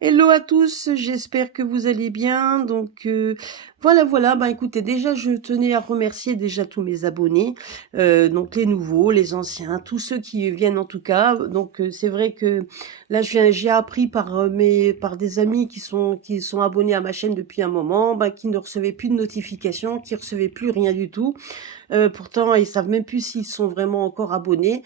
Hello à tous, j'espère que vous allez bien. Voilà. Ben écoutez, déjà je tenais à remercier déjà tous mes abonnés, donc les nouveaux, les anciens, tous ceux qui viennent en tout cas. C'est vrai que là j'ai appris par des amis qui sont abonnés à ma chaîne depuis un moment, ben, qui ne recevaient plus de notifications, qui recevaient plus rien du tout. Pourtant, ils savent même plus s'ils sont vraiment encore abonnés.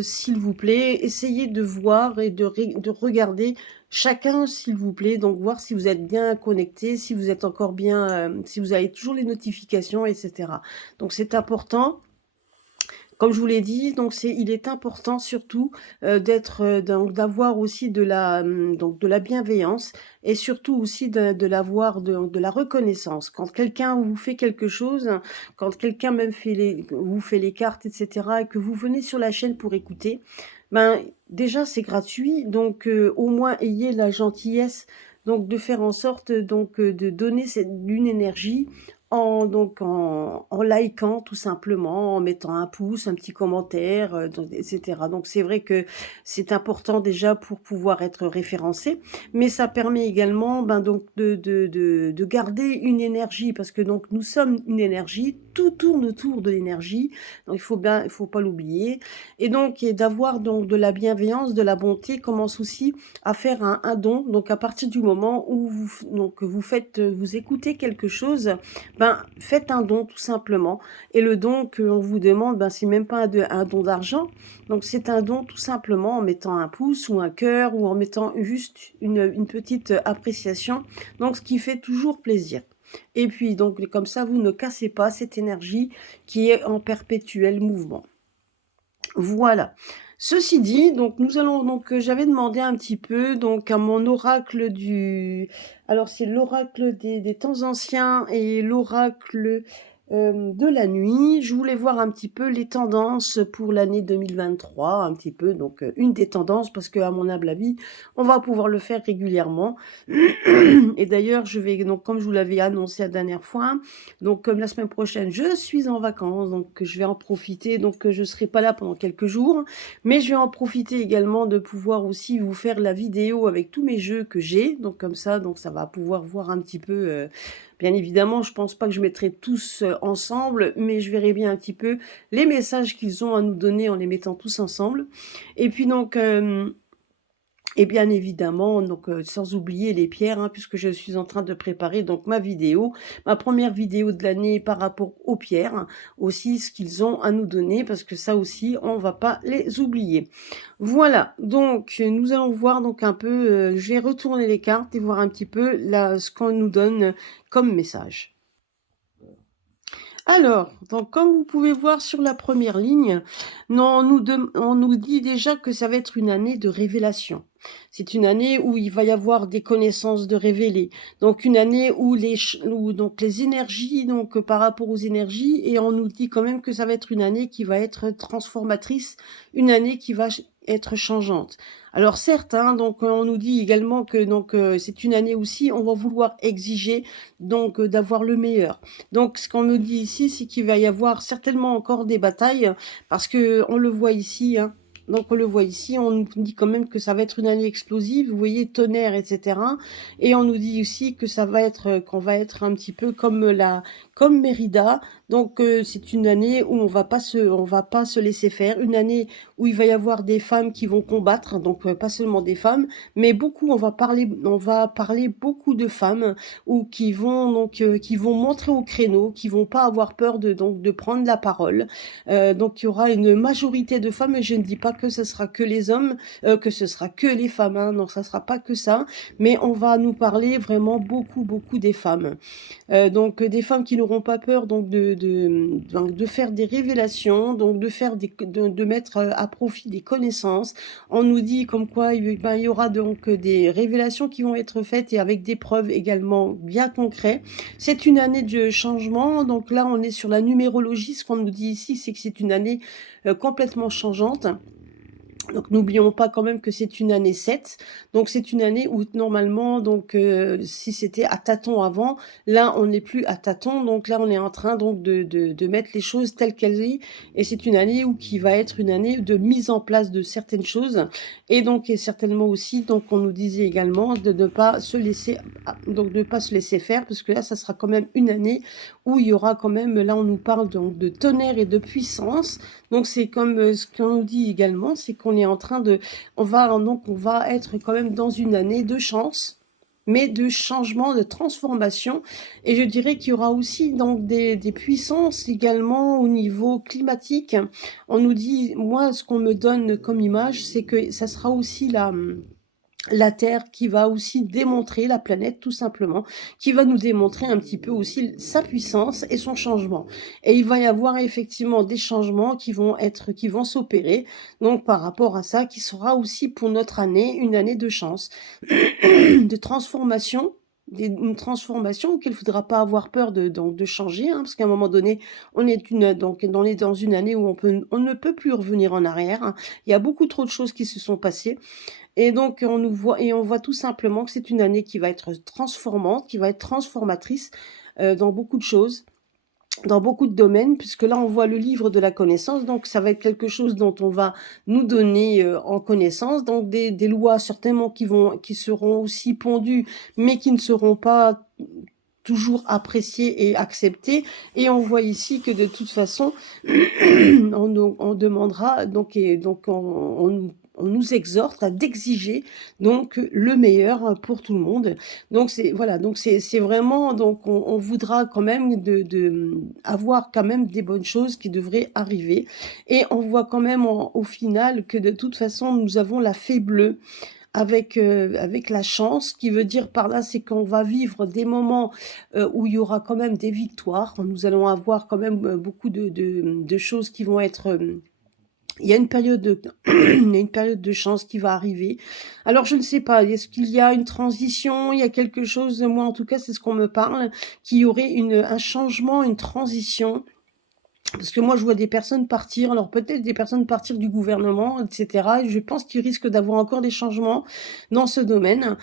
S'il vous plaît, essayez de voir et de regarder chacun, s'il vous plaît. Donc, voir si vous êtes bien connecté, si vous êtes encore bien, si vous avez toujours les notifications, etc. Donc, c'est important. Comme je vous l'ai dit, il est important surtout d'avoir aussi de la bienveillance et surtout aussi de la reconnaissance. Quand quelqu'un vous fait quelque chose, quand quelqu'un même vous fait les cartes, etc., et que vous venez sur la chaîne pour écouter, ben déjà c'est gratuit, au moins ayez la gentillesse de faire en sorte de donner une énergie en likant tout simplement, en mettant un pouce, un petit commentaire, etc. Donc c'est vrai que c'est important déjà pour pouvoir être référencé, mais ça permet également de garder une énergie, parce que donc nous sommes une énergie, tout tourne autour de l'énergie, donc il faut pas l'oublier, et d'avoir donc de la bienveillance, de la bonté commence aussi à faire un don. Donc à partir du moment où vous écoutez quelque chose, ben, faites un don tout simplement. Et le don qu'on vous demande, ben, c'est même pas un don d'argent. Donc c'est un don tout simplement en mettant un pouce ou un cœur ou en mettant juste une petite appréciation. Donc ce qui fait toujours plaisir. Et puis donc comme ça, vous ne cassez pas cette énergie qui est en perpétuel mouvement. Voilà. Ceci dit, j'avais demandé un petit peu à mon oracle alors c'est l'oracle des temps anciens et l'oracle de la nuit. Je voulais voir un petit peu les tendances pour l'année 2023, un petit peu, une des tendances, parce que à mon humble avis, on va pouvoir le faire régulièrement. Et d'ailleurs, comme je vous l'avais annoncé la dernière fois, donc, comme la semaine prochaine, je suis en vacances, donc je vais en profiter. Je ne serai pas là pendant quelques jours, mais je vais en profiter également de pouvoir aussi vous faire la vidéo avec tous mes jeux que j'ai. Donc ça va pouvoir voir un petit peu. Bien évidemment, je pense pas que je mettrai tous ensemble, mais je verrai bien un petit peu les messages qu'ils ont à nous donner en les mettant tous ensemble. Et puis et bien évidemment, sans oublier les pierres, hein, puisque je suis en train de préparer donc ma première vidéo de l'année par rapport aux pierres, hein, aussi ce qu'ils ont à nous donner, parce que ça aussi, on va pas les oublier. Voilà, donc nous allons voir un peu, je vais retourner les cartes et voir un petit peu là ce qu'on nous donne comme message. Alors, donc comme vous pouvez voir sur la première ligne, on nous dit déjà que ça va être une année de révélation. C'est une année où il va y avoir des connaissances de révéler. Donc une année où les énergies, par rapport aux énergies, et on nous dit quand même que ça va être une année qui va être transformatrice, une année qui va être changeante. Alors certes, hein, on nous dit également que c'est une année aussi, on va vouloir exiger d'avoir le meilleur. Donc, ce qu'on nous dit ici, c'est qu'il va y avoir certainement encore des batailles, parce que on le voit ici, hein. Donc, on le voit ici, on nous dit quand même que ça va être une année explosive, vous voyez, tonnerre, etc. Et on nous dit aussi que qu'on va être un petit peu comme Mérida. C'est une année où on va pas se laisser faire, une année où il va y avoir des femmes qui vont combattre, pas seulement des femmes, mais on va parler beaucoup de femmes ou qui vont montrer au créneau, qui vont pas avoir peur de prendre la parole. Il y aura une majorité de femmes, et je ne dis pas que ce sera que les hommes, que ce sera que les femmes, hein, non, ça sera pas que ça, mais on va nous parler vraiment beaucoup des femmes. Des femmes qui n'auront pas peur de faire des révélations, de mettre à profit des connaissances. On nous dit comme quoi il y aura des révélations qui vont être faites, et avec des preuves également bien concrètes. C'est une année de changement. Donc là, on est sur la numérologie. Ce qu'on nous dit ici, c'est que c'est une année complètement changeante. Donc n'oublions pas quand même que c'est une année 7. Donc c'est une année où normalement, donc si c'était à tâtons avant, là on n'est plus à tâtons, donc là on est en train donc de mettre les choses telles qu'elles sont, et c'est une année où qui va être une année de mise en place de certaines choses, et donc et certainement aussi, donc on nous disait également de ne pas se laisser donc de ne pas se laisser faire, parce que là ça sera quand même une année où il y aura quand même, là on nous parle donc de tonnerre et de puissance. Donc c'est comme ce qu'on nous dit également, c'est qu'on est en train de, on va être quand même dans une année de chance, mais de changement, de transformation. Et je dirais qu'il y aura aussi donc des puissances également au niveau climatique. On nous dit, moi, ce qu'on me donne comme image, c'est que ça sera aussi la Terre qui va aussi démontrer, la planète tout simplement, qui va nous démontrer un petit peu aussi sa puissance et son changement. Et il va y avoir effectivement des changements qui vont s'opérer, donc par rapport à ça, qui sera aussi pour notre année une année de chance, de transformation. Une transformation qu'il ne faudra pas avoir peur de changer, hein, parce qu'à un moment donné, on est dans une année où on ne peut plus revenir en arrière, hein. Il y a beaucoup trop de choses qui se sont passées, et donc on voit tout simplement que c'est une année qui va être transformante, qui va être transformatrice, dans beaucoup de choses, dans beaucoup de domaines, puisque là on voit le livre de la connaissance, donc ça va être quelque chose dont on va nous donner, en connaissance, donc des lois certainement qui seront aussi pondues, mais qui ne seront pas toujours appréciées et acceptées. Et on voit ici que de toute façon, on demandera donc, et donc on nous exhorte à d'exiger donc le meilleur pour tout le monde. Donc c'est voilà, donc c'est vraiment, donc on voudra quand même avoir quand même des bonnes choses qui devraient arriver, et on voit quand même au final que de toute façon nous avons la fée bleue avec la chance, qui veut dire par là, c'est qu'on va vivre des moments où il y aura quand même des victoires. Nous allons avoir quand même beaucoup de choses qui vont être il y a une période de il y a une période de chance qui va arriver. Alors je ne sais pas, est-ce qu'il y a une transition? Il y a quelque chose, moi en tout cas c'est ce qu'on me parle, qu'il y aurait un changement, une transition. Parce que moi, je vois des personnes partir, alors peut-être des personnes partir du gouvernement, etc. Et je pense qu'il risque d'avoir encore des changements dans ce domaine,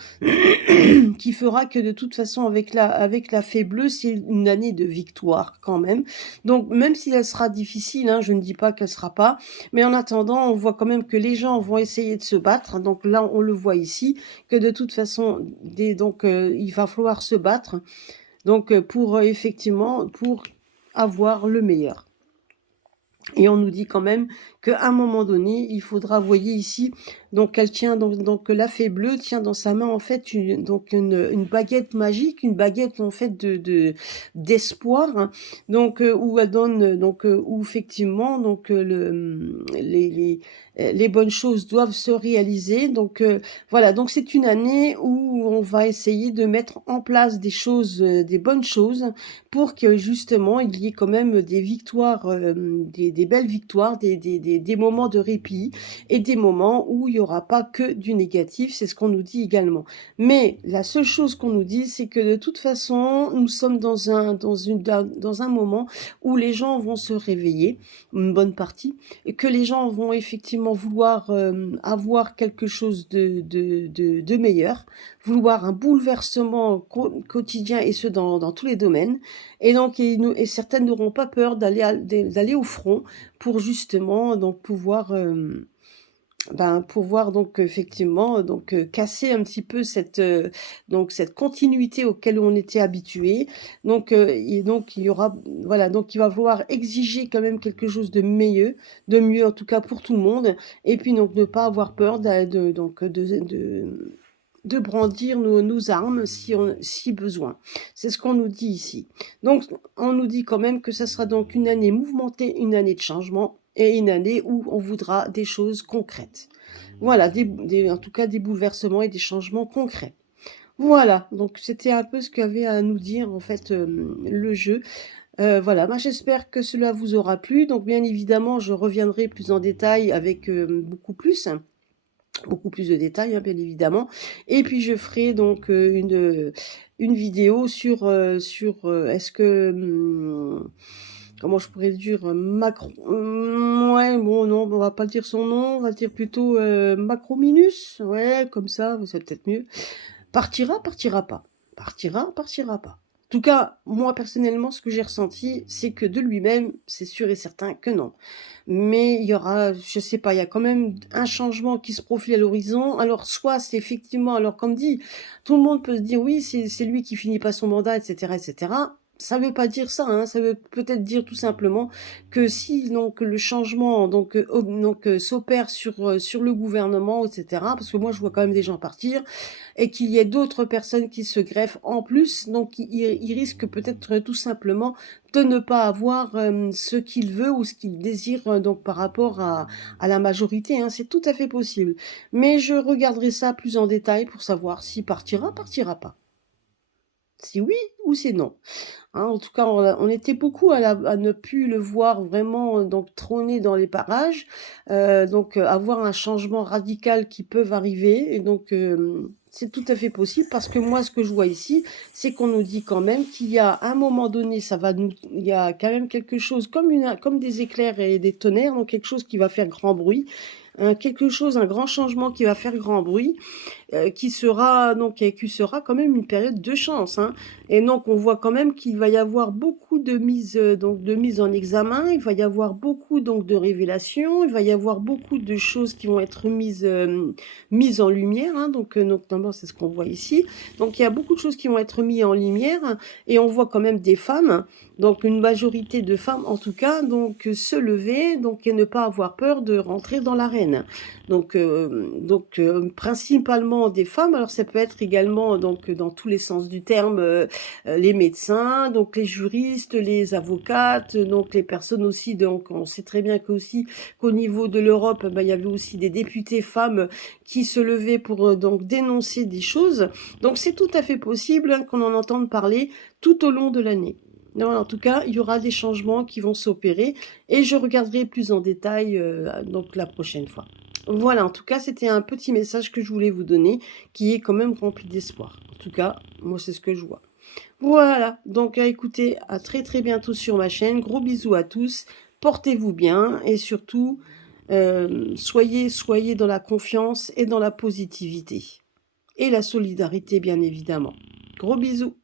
qui fera que de toute façon, avec la fée bleue, c'est une année de victoire quand même. Donc, même si elle sera difficile, hein, je ne dis pas qu'elle sera pas, mais en attendant, on voit quand même que les gens vont essayer de se battre. Donc là, on le voit ici, que de toute façon, il va falloir se battre. Donc, effectivement, pour avoir le meilleur. Et on nous dit quand même qu'à un moment donné, il faudra, vous voyez ici, donc elle tient, donc la fée bleue tient dans sa main en fait une baguette magique, une baguette en fait d'espoir, hein. Donc où elle donne, donc où effectivement donc les bonnes choses doivent se réaliser. Donc voilà, donc c'est une année où on va essayer de mettre en place des choses, des bonnes choses, pour que justement il y ait quand même des victoires, des belles victoires, des moments de répit, et des moments où il n'y aura pas que du négatif, c'est ce qu'on nous dit également. Mais la seule chose qu'on nous dit, c'est que de toute façon, nous sommes dans un moment où les gens vont se réveiller, une bonne partie, et que les gens vont effectivement vouloir avoir quelque chose de meilleur, vouloir un bouleversement quotidien, et ce dans tous les domaines. Et donc, certaines n'auront pas peur d'aller au front pour justement donc pouvoir donc effectivement donc casser un petit peu cette continuité auquel on était habitué. Donc et donc il y aura, voilà, donc il va falloir exiger quand même quelque chose de mieux en tout cas pour tout le monde, et puis donc ne pas avoir peur de brandir nos armes si besoin. C'est ce qu'on nous dit ici. Donc, on nous dit quand même que ça sera donc une année mouvementée, une année de changement, et une année où on voudra des choses concrètes. Voilà, en tout cas des bouleversements et des changements concrets. Voilà, donc c'était un peu ce qu'avait à nous dire en fait le jeu. Voilà, moi j'espère que cela vous aura plu. Donc bien évidemment, je reviendrai plus en détail avec beaucoup plus de détails, hein, bien évidemment. Et puis je ferai donc une vidéo sur est-ce que comment je pourrais dire? Macron, ouais, bon, non, on va pas dire son nom, on va dire plutôt, Macrominus, ouais, comme ça, c'est peut-être mieux. Partira, partira pas. Partira, partira pas. En tout cas, moi personnellement, ce que j'ai ressenti, c'est que de lui-même, c'est sûr et certain que non. Mais il y aura, je sais pas, il y a quand même un changement qui se profile à l'horizon. Alors soit c'est effectivement, alors comme dit, tout le monde peut se dire: «Oui, c'est lui qui finit pas son mandat» et cetera et cetera. Ça veut pas dire ça, hein, ça veut peut-être dire tout simplement que si donc le changement donc, s'opère sur le gouvernement et cetera, parce que moi je vois quand même des gens partir et qu'il y ait d'autres personnes qui se greffent en plus, donc il risque peut-être tout simplement de ne pas avoir, ce qu'il veut ou ce qu'il désire, donc par rapport à la majorité, hein, c'est tout à fait possible. Mais je regarderai ça plus en détail pour savoir s'il partira, partira pas. Si oui ou si non. Hein, en tout cas, on était beaucoup à ne plus le voir vraiment, donc trôner dans les parages, avoir un changement radical qui peuvent arriver et donc c'est tout à fait possible parce que moi, ce que je vois ici, c'est qu'on nous dit quand même qu'il y a un moment donné, ça va nous il y a quand même quelque chose comme des éclairs et des tonnerres, donc quelque chose qui va faire grand bruit, quelque chose, un grand changement qui va faire grand bruit qui sera donc et qui sera quand même une période de chance, hein. Et donc on voit quand même qu'il va y avoir beaucoup de mise en examen, il va y avoir beaucoup donc de révélations, il va y avoir beaucoup de choses qui vont être mises en lumière, hein, notamment c'est ce qu'on voit ici. Donc il y a beaucoup de choses qui vont être mises en lumière et on voit quand même des femmes, donc une majorité de femmes en tout cas, se lever donc et ne pas avoir peur de rentrer dans l'arène. Principalement des femmes, alors ça peut être également donc dans tous les sens du terme, les médecins, donc les juristes, les avocates, donc les personnes aussi donc on sait très bien qu'aussi qu'au niveau de l'Europe, il y avait aussi des députées femmes qui se levaient pour, donc dénoncer des choses. Donc c'est tout à fait possible, hein, qu'on en entende parler tout au long de l'année. Non, en tout cas, il y aura des changements qui vont s'opérer et je regarderai plus en détail, donc la prochaine fois. Voilà, en tout cas, c'était un petit message que je voulais vous donner, qui est quand même rempli d'espoir. En tout cas, moi, c'est ce que je vois. Voilà, donc écoutez, à très très bientôt sur ma chaîne. Gros bisous à tous, portez-vous bien et surtout, soyez dans la confiance et dans la positivité. Et la solidarité, bien évidemment. Gros bisous.